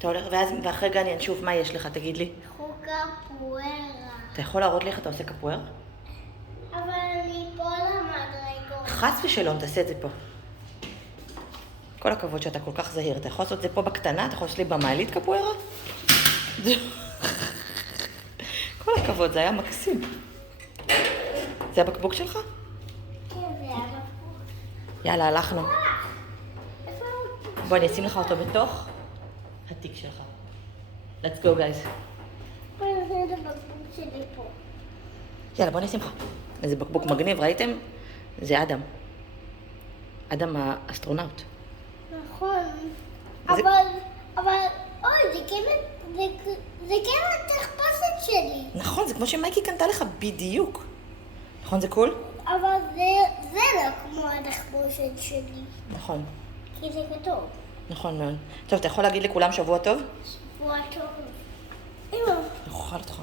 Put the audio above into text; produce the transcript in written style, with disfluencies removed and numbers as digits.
אתה הולך, ואז, ואחרי גן ינשוף, מה יש לך? תגיד לי. קפוארה. אתה יכול להראות לי איך אתה עושה קפואר? אבל אני פה למדרגות. חס ושלום, תעשה את זה פה. כל הכבוד שאתה כל כך זהיר. אתה יכול לעשות את זה פה בקטנה? אתה יכול לעשות לי במעלית קפוארה? כל הכבוד, זה היה מקסים. זה הבקבוק שלך? כן, זה היה בקבוק. יאללה, הלכנו. איפה הוא? בוא, אני אשים לך אותו בתוך התיק שלך. Let's go, guys. בוא נשים את הבקבוק שלי פה. יאללה, בוא נשים לך. איזה בקבוק מגניב, ראיתם? זה אדם. אדם האסטרונאוט. נכון. זה- אבל, אוי, זה כן התחפושת שלי. נכון, זה כמו שמייקי קנתה לך בדיוק. נכון, זה קול? אבל זה לא כמו התחפושת שלי. נכון, כי זה כתוב. נכון מאוד. טוב, אתה יכול להגיד לכולם שבוע טוב? שבוע טוב. אמא. אני אוכל אותך.